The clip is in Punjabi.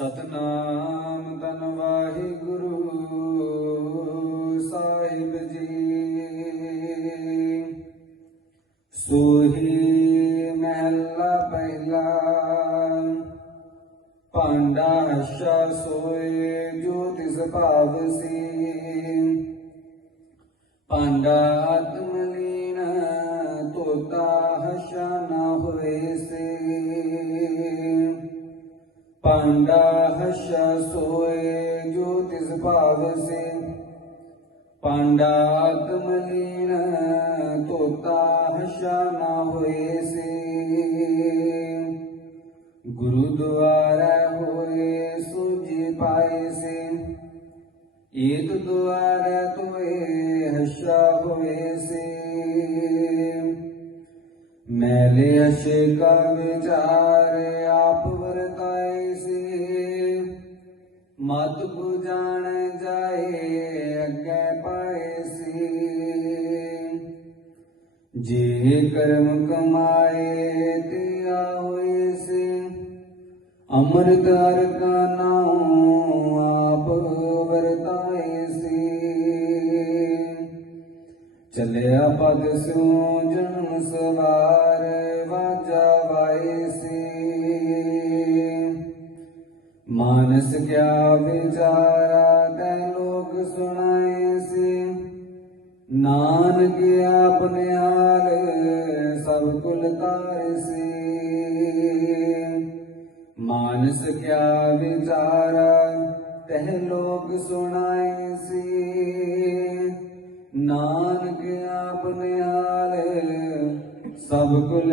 ਸਤਨਾਮ ਤਨ ਵਾਹਿਗੁਰੂ ਸਾਹਿਬ ਜੀ। ਸੋਹੀ ਮਹਿਲਾ ਪਹਿਲਾ ਪਾਂਡਾ ਹਸ਼ਾ ਸੋਏ ਜੋ ਤਿਸ ਭਾਵ ਸੀ। ਪਾਂਡਾ ਪਾਂਡਾ ਹਸ਼ਾ ਸੋਏ ਜੋ ਤਿਸ ਭਾਵ ਸੇ ਪਾਂਡਾ ਆਤਮ ਲੀਨ ਤੋਤਾ ਹਸ਼ਾ ਨਾ ਹੋਏ ਸੇ ਗੁਰੂ ਦੁਆਰਾ ਹੋਏ ਸੁਜੀ ਪਾਏ ਸੇ ਏਕ ਦੁਆਰਾ ਤੋਏ ਹਸ਼ਾ ਹੋਏ ਸੇ ਮੈਲੇ ਅਸ਼ੇ ਕਾ ਵਿਚਾਰ ਆਪ ਵਰਤਾਏ ਸੀ। ਮਤ ਕੋ ਜਾਣ ਜਾਏ, ਅੱਗੇ ਪਾਏ ਸੀ। ਜੇ ਕਰਮ ਕਮਾਏ, ਤੇ ਆ ਹੋਏ ਸੀ। ਅੰਮ੍ਰਿਤ ਹਰ ਕਾ ਨਾਮ ਆਪ ਵਰਤਾਏ ਸੀ। ਚੱਲਿਆ ਮਾਨਸ ਕਿਆ ਵਿਚਾਰਾ ਤੈ ਲੋਕ ਸੁਣਾਏ ਸੀ। ਨਾਨਕ ਆਪਣੇ ਹਾਲ ਸਭ ਕੁਲ ਤਾਰੇ ਸੀ। ਮਾਨਸ ਕਿਆ ਵਿਚਾਰਾ ਤਹ ਲੋਕ ਸੁਣਾਏ ਸੀ। ਨਾਨਕ ਆਪਣੇ ਹਾਲ ਸਭ ਕੁਲ